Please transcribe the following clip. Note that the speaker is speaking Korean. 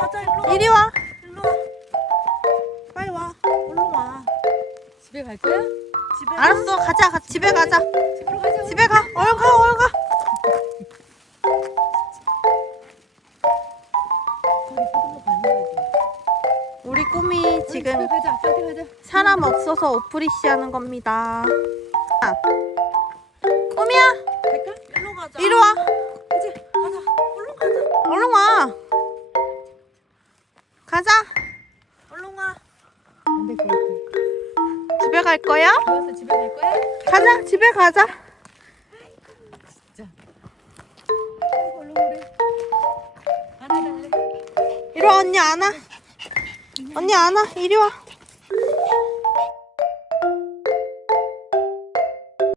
가자 일로 와. 이리 와. 일로 와. 빨리 와. 얼른 와. 집에 갈 거야? 집에 알았어, 가자. 가, 집에 가자. 집으로 가자. 집에 가. 얼른 가, 얼른 가. 거기 거지. 우리 꿈이 집에 지금 가자. 아빠한테 가자. 사람 없어서 오프리시 하는 겁니다. 아. 꿈이야, 갈까? 일로 가자. 이리 와. 가자. 얼른 와. 안 될 것 같아. 집에 갈 거야? 좋아서 집에 갈 거야? 가자. 집에 가자. 진짜. 아이고, 얼른 오래. 안아달래. 이리 와, 언니 안아. 언니 안아. 이리 와.